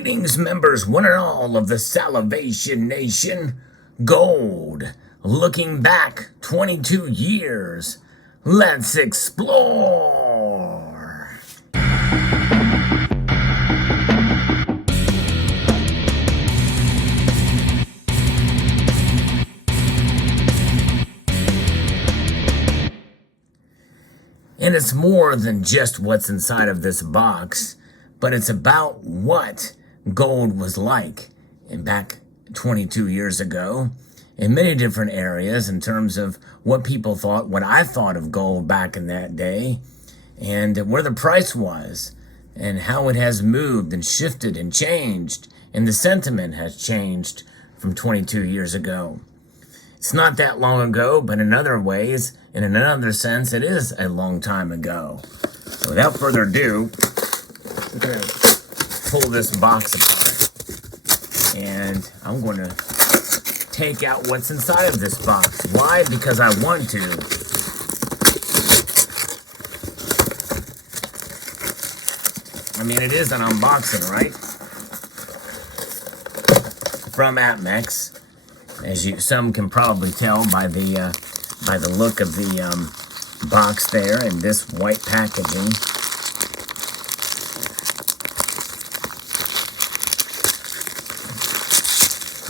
Greetings, members, one and all of the Salivation Nation. Gold, looking back 22 years. Let's explore. And it's more than just what's inside of this box, but it's about what gold was like back 22 years ago in many different areas in terms of what people thought, what I thought of gold back in that day, and where the price was, and how it has moved and shifted and changed, and the sentiment has changed from 22 years ago. It's not that long ago, but in other ways, in another sense, it is a long time ago. So without further ado, I'm going to pull this box apart, and I'm going to take out what's inside of this box. Why? Because I want to. I mean, it is an unboxing, right? From APMEX. As some can probably tell by the look of the box there and this white packaging.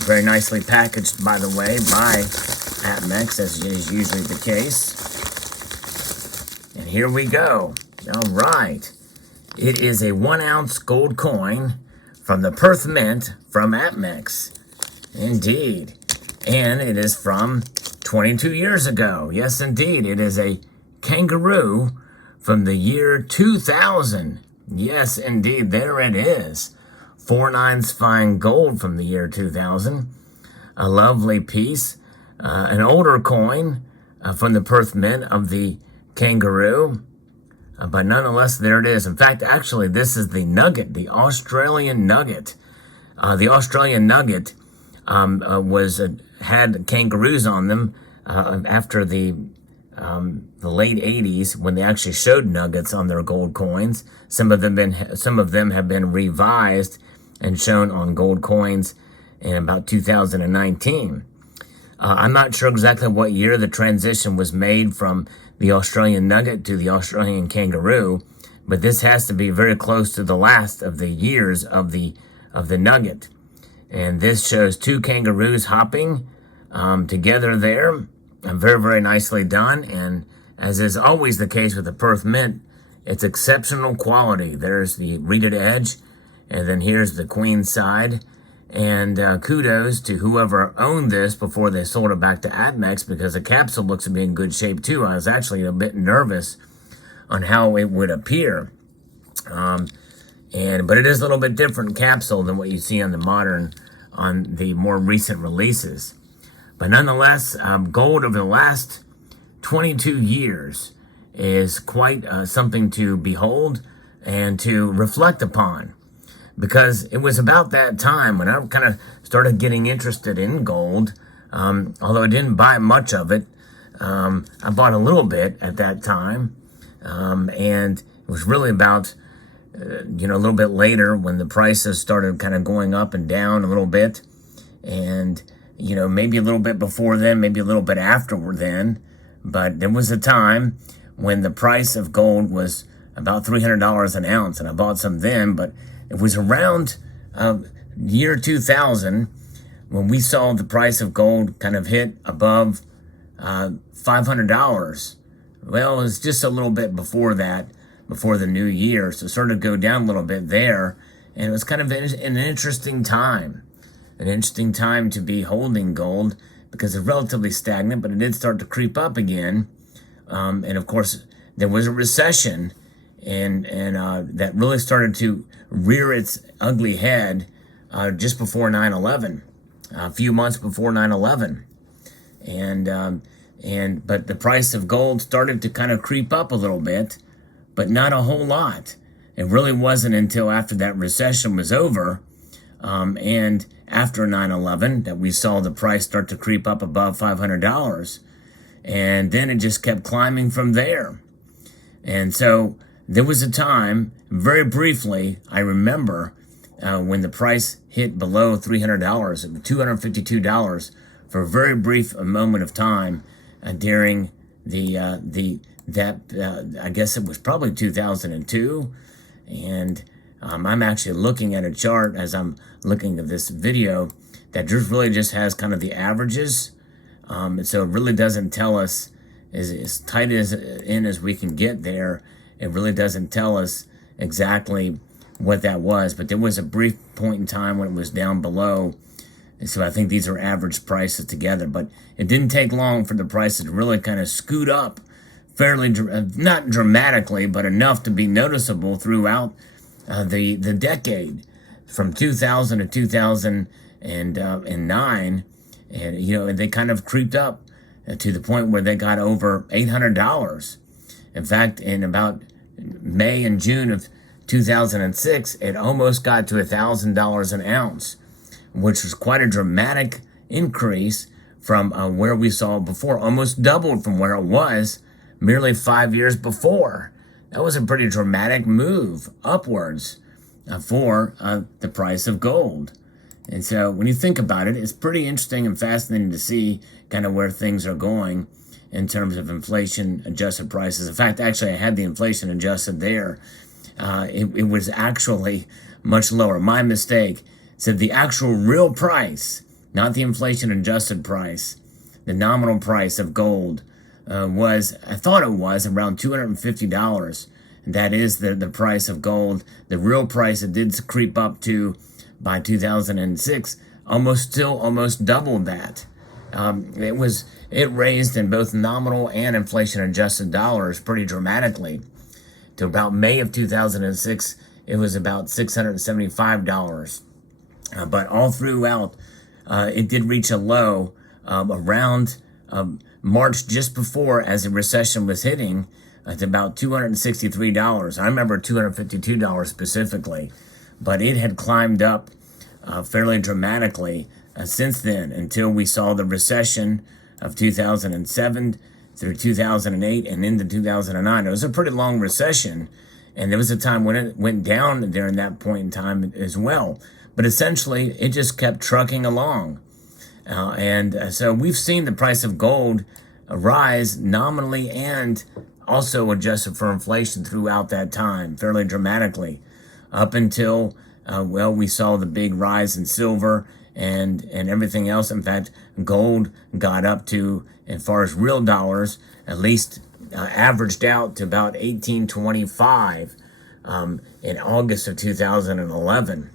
Very nicely packaged, by the way, by APMEX, as is usually the case. And here we go. All right. It is a 1 ounce gold coin from the Perth Mint from APMEX. Indeed. And it is from 22 years ago. Yes, indeed. It is a kangaroo from the year 2000. Yes, indeed. There it is. 4/9 fine gold from the year 2000. A lovely piece. An older coin from the Perth Mint of the kangaroo. But nonetheless, there it is. In fact, actually, this is the nugget, the Australian nugget. The Australian nugget had kangaroos on them after the late 80s when they actually showed nuggets on their gold coins. Some of them have been revised and shown on gold coins in about 2019. I'm not sure exactly what year the transition was made from the Australian nugget to the Australian kangaroo, but this has to be very close to the last of the years of the nugget. And this shows two kangaroos hopping together there. Very, very nicely done. And as is always the case with the Perth Mint, it's exceptional quality. There's the reeded edge, and then here's the queen side. And kudos to whoever owned this before they sold it back to APMEX, because the capsule looks to be in good shape too. I was actually a bit nervous on how it would appear. But it is a little bit different capsule than what you see on the more recent releases. But nonetheless, gold over the last 22 years is quite something to behold and to reflect upon. Because it was about that time when I kind of started getting interested in gold. Although I didn't buy much of it, I bought a little bit at that time. And it was really about a little bit later when the prices started kind of going up and down a little bit. And, maybe a little bit before then, maybe a little bit afterward then. But there was a time when the price of gold was about $300 an ounce. And I bought some then, but it was around year 2000 when we saw the price of gold kind of hit above $500. Well, it was just a little bit before that, before the new year. So it started to go down a little bit there. And it was kind of an interesting time. An interesting time to be holding gold because it's relatively stagnant, but it did start to creep up again. And of course, there was a recession and that really started to rear its ugly head just before 9/11, a few months before 9/11. But the price of gold started to kind of creep up a little bit, but not a whole lot. It really wasn't until after that recession was over and after 9/11 that we saw the price start to creep up above $500. And then it just kept climbing from there. And so there was a time, very briefly, I remember, when the price hit below $300, $252 for a very brief moment of time during I guess it was probably 2002. And I'm actually looking at a chart as I'm looking at this video that just really just has kind of the averages. And so it really doesn't tell us, as tight as we can get there, it really doesn't tell us exactly what that was. But there was a brief point in time when it was down below. And so I think these are average prices together. But it didn't take long for the prices to really kind of scoot up fairly, not dramatically, but enough to be noticeable throughout the decade from 2000 to 2009. And, you know, they kind of creeped up to the point where they got over $800. In fact, in about May and June of 2006, it almost got to $1,000 an ounce, which was quite a dramatic increase from where we saw it before, almost doubled from where it was merely 5 years before. That was a pretty dramatic move upwards for the price of gold. And so when you think about it, it's pretty interesting and fascinating to see kind of where things are going in terms of inflation adjusted prices. In fact, actually, I had the inflation adjusted there. It was actually much lower. My mistake. Said the actual real price, not the inflation adjusted price, the nominal price of gold I thought it was around $250. That is the price of gold. The real price it did creep up to by 2006, almost doubled that. It raised in both nominal and inflation adjusted dollars pretty dramatically. To about May of 2006, it was about $675. But all throughout, it did reach a low around March, just before, as the recession was hitting, at about $263. I remember $252 specifically, but it had climbed up fairly dramatically since then, until we saw the recession of 2007 through 2008 and into 2009. It was a pretty long recession, and there was a time when it went down during that point in time as well. But essentially, it just kept trucking along. So we've seen the price of gold rise nominally and also adjusted for inflation throughout that time, fairly dramatically, up until, we saw the big rise in silver and everything else. In fact, gold got up to, as far as real dollars, at least averaged out to about $18.25 in August of 2011.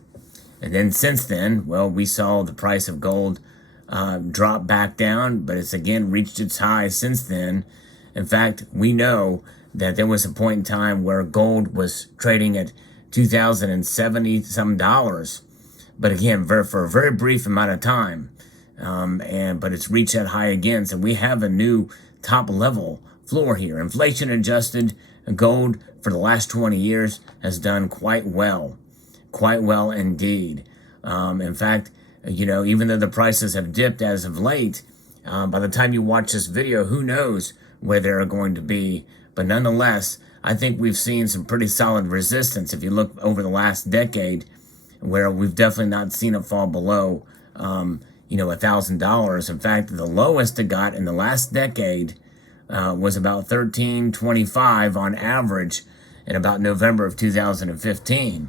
And then since then, we saw the price of gold drop back down, but it's again reached its high since then. In fact, we know that there was a point in time where gold was trading at $2,070 some dollars, but again, for a very brief amount of time. But it's reached that high again. So we have a new top level floor here. Inflation adjusted gold for the last 20 years has done quite well indeed. In fact, even though the prices have dipped as of late, by the time you watch this video, who knows where they're going to be. But nonetheless, I think we've seen some pretty solid resistance if you look over the last decade, where we've definitely not seen it fall below, $1,000. In fact, the lowest it got in the last decade was about $13.25 on average in about November of 2015.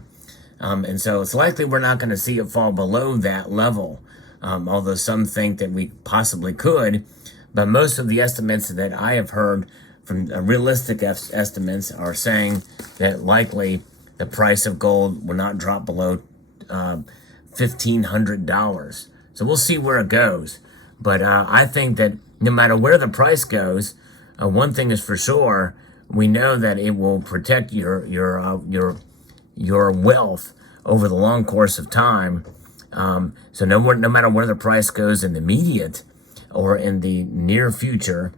And so it's likely we're not going to see it fall below that level, although some think that we possibly could. But most of the estimates that I have heard from realistic estimates are saying that likely the price of gold will not drop below $1,500. So we'll see where it goes. But I think that no matter where the price goes, one thing is for sure: we know that it will protect your wealth over the long course of time. So no matter where the price goes in the immediate or in the near future,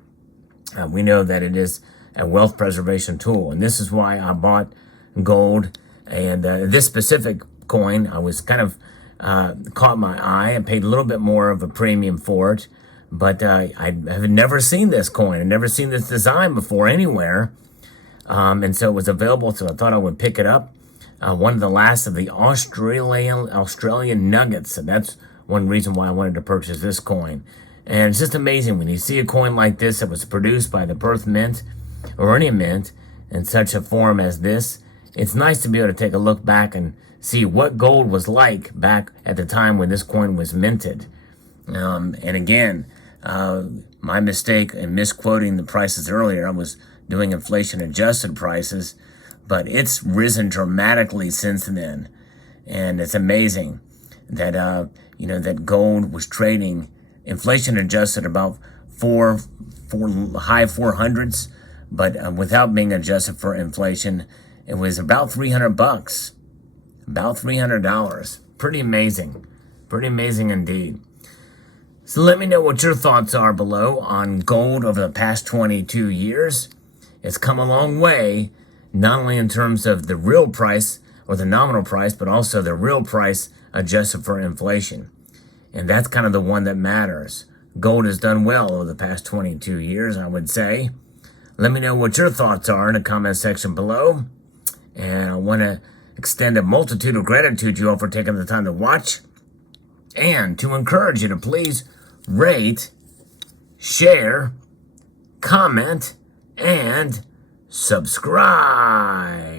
we know that it is a wealth preservation tool. And this is why I bought gold. And this specific coin, I was kind of caught my eye. I paid a little bit more of a premium for it. But I have never seen this coin. I've never seen this design before anywhere. And so it was available, so I thought I would pick it up. one of the last of the Australian nuggets. And that's one reason why I wanted to purchase this coin. And it's just amazing when you see a coin like this that was produced by the Perth Mint or any mint in such a form as this. It's nice to be able to take a look back and see what gold was like back at the time when this coin was minted. And again, my mistake in misquoting the prices earlier, I was doing inflation adjusted prices, but it's risen dramatically since then. And it's amazing that, that gold was trading inflation adjusted about four high 400s, but without being adjusted for inflation, it was about $300, about $300. Pretty amazing indeed. So let me know what your thoughts are below on gold over the past 22 years. It's come a long way, not only in terms of the real price or the nominal price, but also the real price adjusted for inflation. And that's kind of the one that matters. Gold has done well over the past 22 years, I would say. Let me know what your thoughts are in the comment section below. And I want to extend a multitude of gratitude to you all for taking the time to watch and to encourage you to please rate, share, comment, and subscribe.